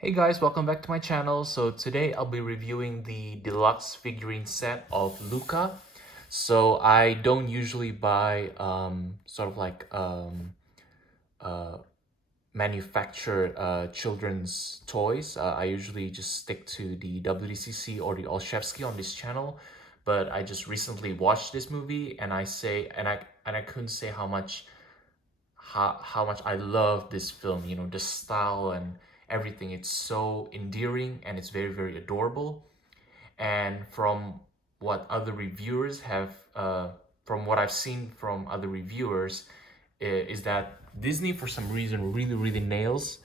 Hey guys, welcome back to my channel. So today I'll be reviewing the deluxe figurine set of Luca. So I don't usually buy uh, manufactured children's toys. I usually just stick to the WDCC or the Olszewski on this channel. But I just recently watched this movie and I couldn't say how much I love this film, the style and everything. It's so endearing and it's very, very adorable. And from what I've seen from other reviewers, is that Disney, for some reason, really, really nails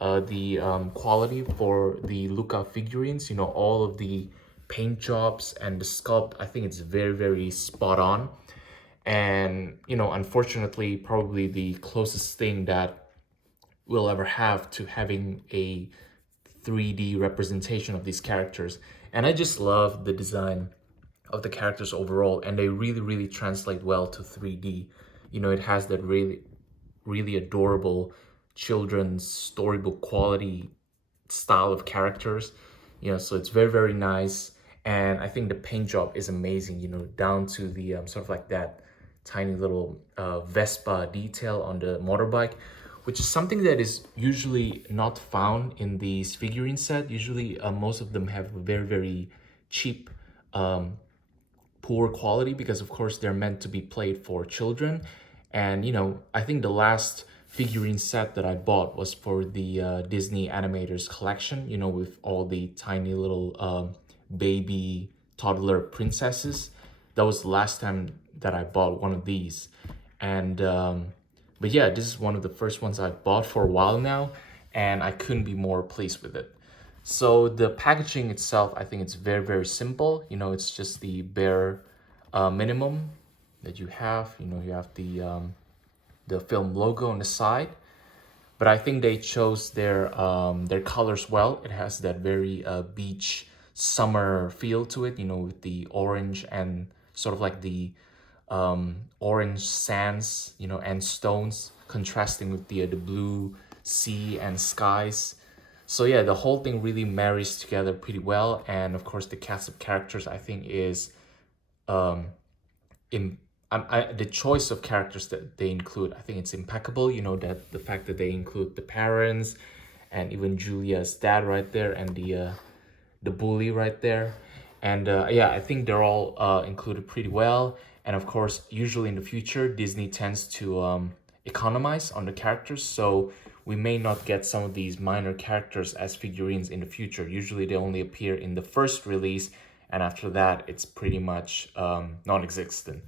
the quality for the Luca figurines. All of the paint jobs and the sculpt, I think it's very, very spot on. And, unfortunately, probably the closest thing that we'll ever have to having a 3D representation of these characters. And I just love the design of the characters overall, and they really, really translate well to 3D. It has that really, really adorable children's storybook quality style of characters. So it's very, very nice. And I think the paint job is amazing, down to the sort of like that tiny little Vespa detail on the motorbike, which is something that is usually not found in these figurine set. Usually, most of them have very, very cheap, poor quality because, of course, they're meant to be played for children. And, I think the last figurine set that I bought was for the Disney Animators collection, with all the tiny little baby toddler princesses. That was the last time that I bought one of these. And but yeah, this is one of the first ones I've bought for a while now, and I couldn't be more pleased with it. So the packaging itself, I think it's very, very simple. It's just the bare minimum that you have. You have the film logo on the side, but I think they chose their colors well. It has that very beach summer feel to it, with the orange and sort of like the orange sands, and stones contrasting with the blue sea and skies. So yeah, the whole thing really marries together pretty well. And of course, the cast of characters I think is um, in the choice of characters that they include, I think it's impeccable. That the fact that they include the parents and even Julia's dad right there and the bully right there. And yeah, I think they're all included pretty well. And of course, usually in the future, Disney tends to economize on the characters. So we may not get some of these minor characters as figurines in the future. Usually they only appear in the first release. And after that, it's pretty much non-existent.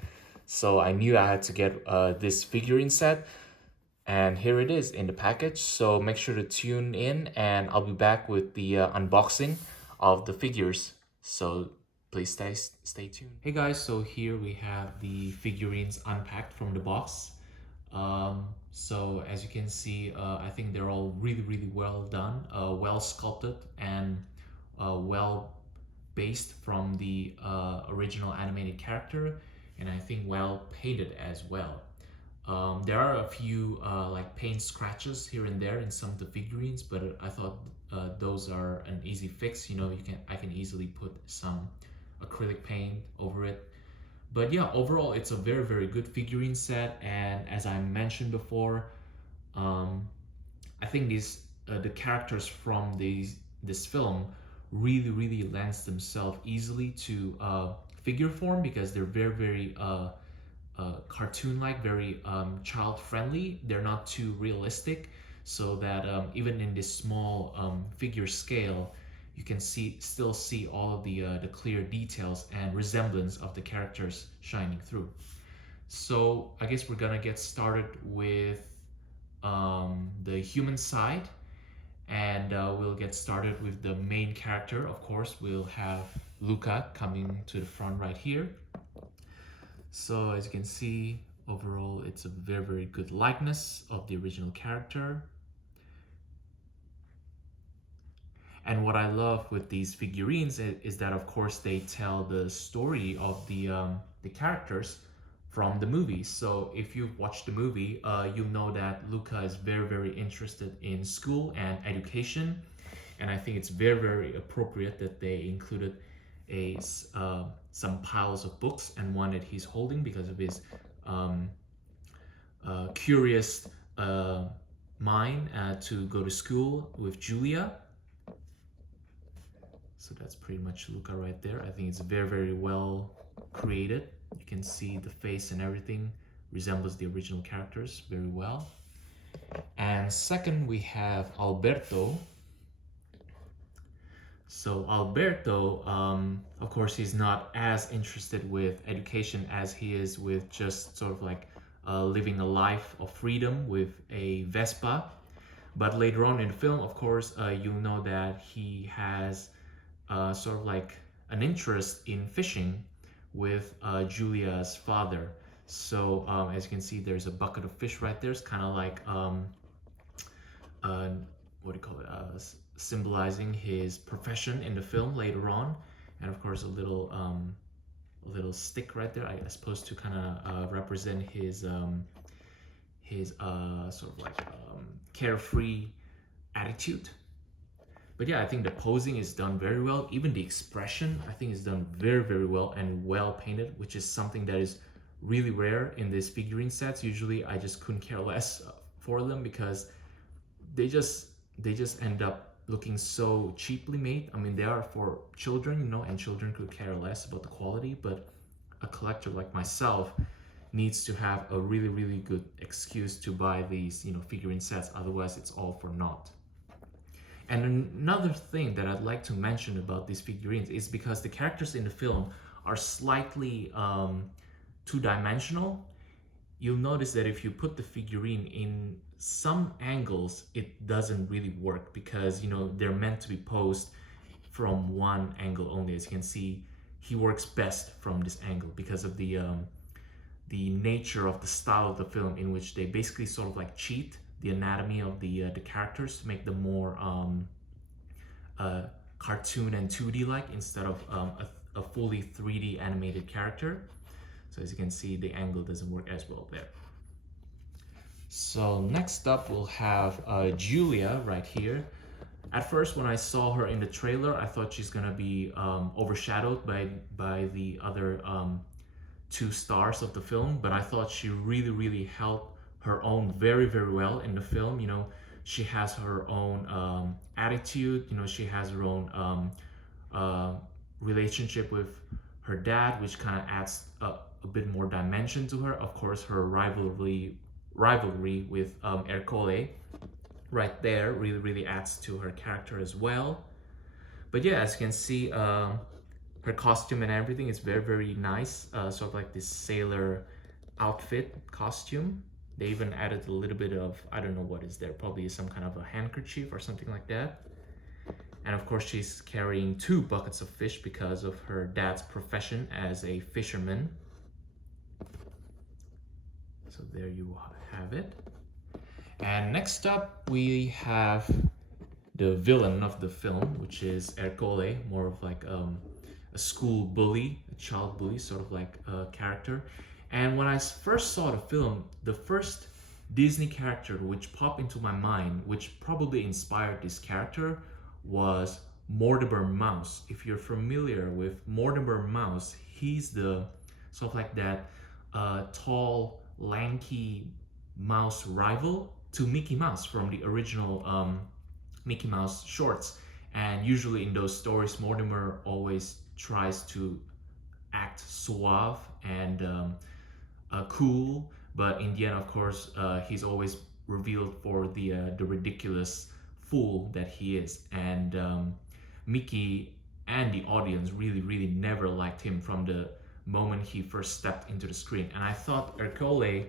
So I knew I had to get this figurine set. And here it is in the package. So make sure to tune in and I'll be back with the unboxing of the figures. So please stay tuned. Hey guys, so here we have the figurines unpacked from the box. So as you can see, I think they're all really, really well done, well sculpted and well based from the original animated character, and I think well painted as well. There are a few like paint scratches here and there in some of the figurines, but I thought those are an easy fix. I can easily put some acrylic paint over it. But yeah, overall, it's a very, very good figurine set. And as I mentioned before, um, I think the characters from this film really, really lends themselves easily to figure form because they're very, very cartoon-like, very child-friendly. They're not too realistic, so that even in this small figure scale, you can still see all of the clear details and resemblance of the characters shining through. So I guess we're gonna get started with the human side, and we'll get started with the main character. Of course, we'll have Luca coming to the front right here. So as you can see, overall, it's a very, very good likeness of the original character. And what I love with these figurines is that, of course, they tell the story of the characters from the movie. So if you've watched the movie, you know that Luca is very, very interested in school and education. and I think it's very, very appropriate that they included some piles of books and one that he's holding because of his um, curious mind to go to school with Julia. So that's pretty much Luca right there. I think it's very, very well created. You can see the face and everything resembles the original characters very well. And second, we have Alberto. So Alberto, of course, he's not as interested with education as he is with just sort of like living a life of freedom with a Vespa. But later on in the film, of course, you'll know that he has sort of like an interest in fishing with Julia's father. So as you can see, there's a bucket of fish right there. It's kind of like what do you call it? Symbolizing his profession in the film later on, and of course a little stick right there. I suppose to kind of represent his sort of like carefree attitude. But yeah, I think the posing is done very well. Even the expression, I think, is done very, very well and well painted, which is something that is really rare in these figurine sets. Usually, I just couldn't care less for them because they just end up looking so cheaply made. I mean, they are for children, you know, and children could care less about the quality. But a collector like myself needs to have a really, really good excuse to buy these, you know, figurine sets. Otherwise, it's all for naught. And another thing that I'd like to mention about these figurines is because the characters in the film are slightly two-dimensional. You'll notice that if you put the figurine in some angles, it doesn't really work because, you know, they're meant to be posed from one angle only. As you can see, he works best from this angle because of the nature of the style of the film, in which they basically sort of like cheat the anatomy of the characters to make them more cartoon and 2D like instead of a fully 3D animated character. So as you can see, the angle doesn't work as well there. So next up we'll have Julia right here. At first when I saw her in the trailer, I thought she's gonna be overshadowed by the other two stars of the film, but I thought she really, really held her own very, very well in the film. You know, she has her own attitude, you know, she has her own relationship with her dad, which kind of adds a bit more dimension to her. Of course, her rivalry with Ercole right there really, really adds to her character as well. But yeah, as you can see, her costume and everything is very, very nice. Sort of like this sailor outfit costume. They even added a little bit of, I don't know what is there, probably some kind of a handkerchief or something like that. And of course she's carrying 2 buckets of fish because of her dad's profession as a fisherman. So there you have it. And next up we have the villain of the film, which is Ercole, more of like a school bully, a child bully sort of like character. And when I first saw the film, the first Disney character which popped into my mind, which probably inspired this character, was Mortimer Mouse. If you're familiar with Mortimer Mouse, he's the sort of like that tall, lanky mouse rival to Mickey Mouse from the original Mickey Mouse shorts. And usually in those stories, Mortimer always tries to act suave and cool, but in the end, of course, he's always revealed for the ridiculous fool that he is. And Mickey and the audience really, really never liked him from the moment he first stepped into the screen. And I thought Ercole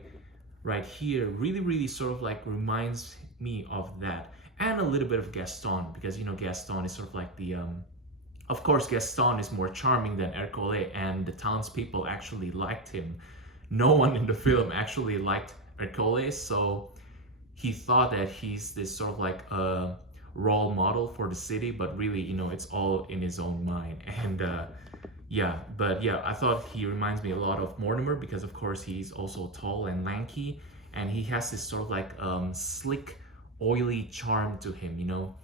right here really, really sort of like reminds me of that. And a little bit of Gaston, because, you know, Gaston is sort of like the of course, Gaston is more charming than Ercole, and the townspeople actually liked him. No one in the film actually liked Ercole, so he thought that he's this sort of like a role model for the city, but really, you know, it's all in his own mind. And yeah, but yeah, I thought he reminds me a lot of Mortimer because, of course, he's also tall and lanky, and he has this sort of like slick, oily charm to him, you know.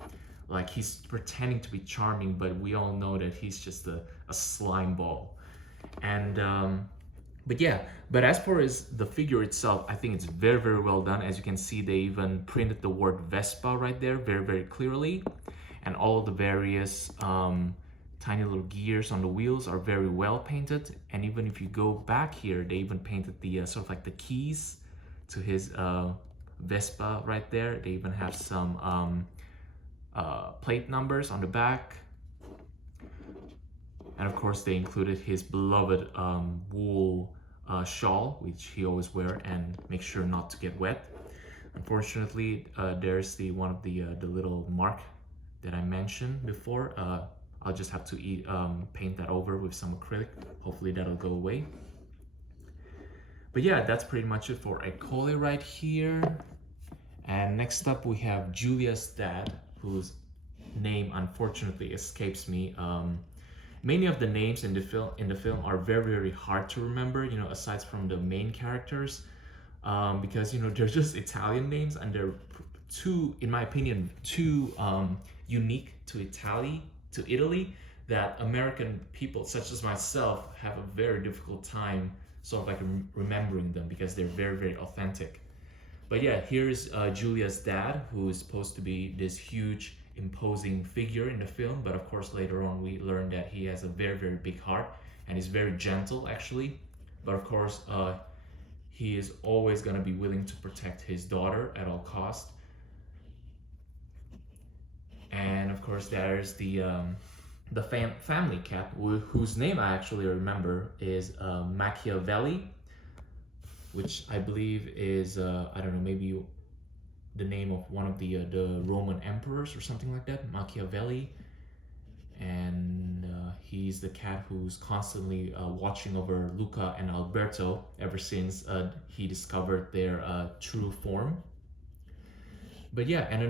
like he's pretending to be charming, but we all know that he's just a slime ball. And but yeah, but as far as the figure itself, I think it's very, very well done. As you can see, they even printed the word Vespa right there very, very clearly. And all the various tiny little gears on the wheels are very well painted. And even if you go back here, they even painted the sort of like the keys to his Vespa right there. They even have some plate numbers on the back. And of course, they included his beloved wool shawl, which he always wear and make sure not to get wet. Unfortunately, there's the one of the little mark that I mentioned before. I'll just have to paint that over with some acrylic. Hopefully that'll go away. But yeah, that's pretty much it for Ecole right here. And next up we have Julia's dad, whose name unfortunately escapes me. Many of the names in the film are very, very hard to remember, you know, aside from the main characters, because, you know, they're just Italian names, and they're too, in my opinion, too unique to Italy, that American people such as myself have a very difficult time sort of like remembering them, because they're very, very authentic. But yeah, here's Julia's dad, who is supposed to be this huge imposing figure in the film, but of course later on we learn that he has a very, very big heart and is very gentle actually. But of course he is always going to be willing to protect his daughter at all cost. And of course there's the family cat, whose name I actually remember is Machiavelli, which I believe is I don't know, maybe the name of one of the Roman emperors or something like that, Machiavelli. And he's the cat who's constantly watching over Luca and Alberto ever since he discovered their true form. But yeah, and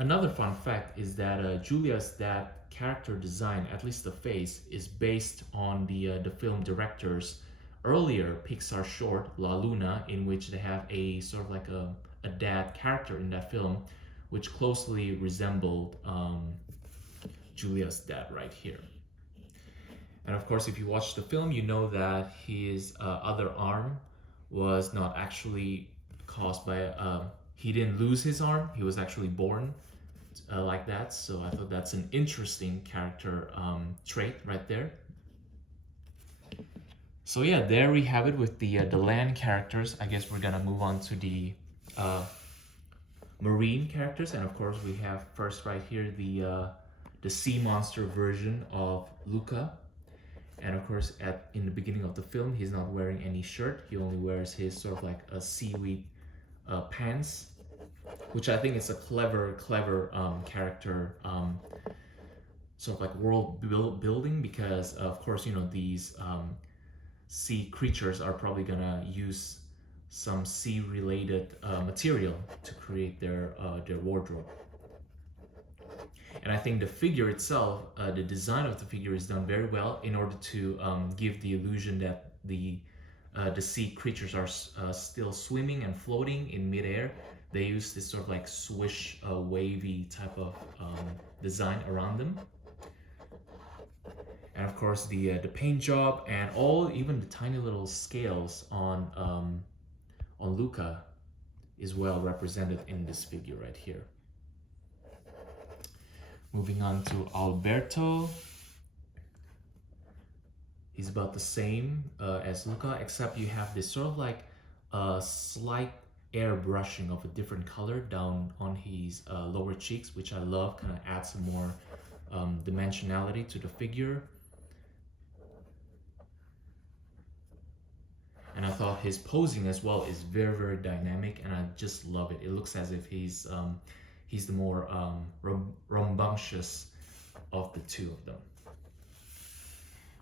another fun fact is that Julia's dad character design, at least the face, is based on the film director's earlier Pixar short La Luna, in which they have a sort of like a dad character in that film, which closely resembled Julia's dad right here. And of course, if you watch the film, you know that his other arm was not actually caused by he didn't lose his arm. He was actually born like that. So I thought that's an interesting character trait right there. So yeah, there we have it with the land characters. I guess we're gonna move on to the marine characters, and of course we have first right here the sea monster version of Luca. And of course in the beginning of the film, he's not wearing any shirt. He only wears his sort of like a seaweed pants, which I think is a clever character sort of like world building, because of course, you know, these sea creatures are probably gonna use some sea related material to create their wardrobe. And I think the figure itself, the design of the figure is done very well in order to give the illusion that the sea creatures are still swimming and floating in midair. They use this sort of like swish, wavy type of design around them. And of course the paint job and even the tiny little scales on Luca is well represented in this figure right here. Moving on to Alberto. He's about the same as Luca, except you have this sort of like slight airbrushing of a different color down on his lower cheeks, which I love. Kind of adds some more dimensionality to the figure. And I thought his posing as well is very, very dynamic, and I just love it. It looks as if he's the more rambunctious of the two of them.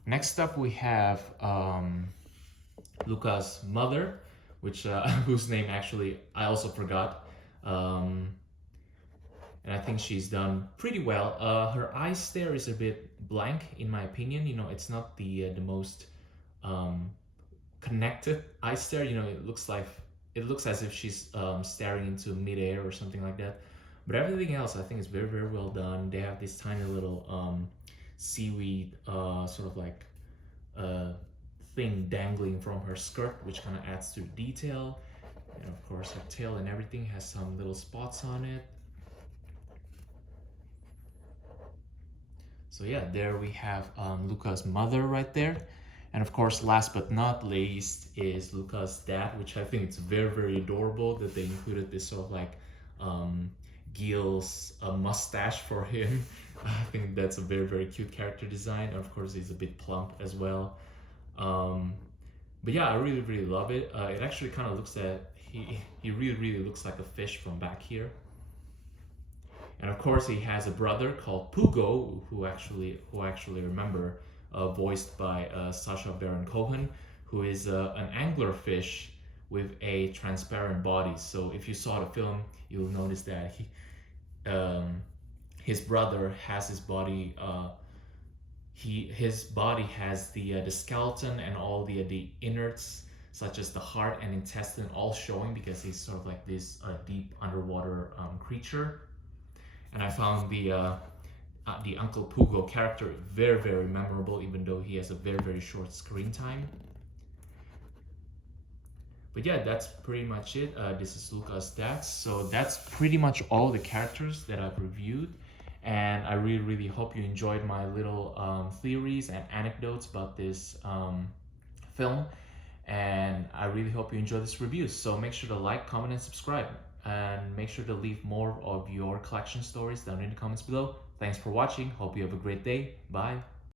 Next up we have Luca's mother, which whose name actually I also forgot. And I think she's done pretty well. Her eye stare is a bit blank in my opinion. You know, it's not the most connected eye stare. You know, it looks as if she's staring into midair or something like that. But everything else I think is very, very well done. They have this tiny little seaweed sort of like thing dangling from her skirt, which kind of adds to the detail. And of course her tail and everything has some little spots on it. So yeah, there we have Luca's mother right there. And of course, last but not least is Luca's dad, which I think it's very, very adorable that they included this sort of like Gil's mustache for him. I think that's a very, very cute character design. And of course, he's a bit plump as well. But yeah, I really, really love it. It actually kind of looks at, he really, really looks like a fish from back here. And of course, he has a brother called Pugo, who actually remember, voiced by Sacha Baron Cohen, who is an anglerfish with a transparent body. So if you saw the film, you'll notice that his brother has his body. His body has the skeleton and all the innards, such as the heart and intestine, all showing because he's sort of like this deep underwater creature. And I found the Uncle Pugo character very, very memorable, even though he has a very, very short screen time. But yeah, that's pretty much it. This is Luca's stats. So that's pretty much all the characters that I've reviewed. And I really, really hope you enjoyed my little theories and anecdotes about this film. And I really hope you enjoy this review. So make sure to like, comment, and subscribe. And make sure to leave more of your collection stories down in the comments below. Thanks for watching. Hope you have a great day. Bye.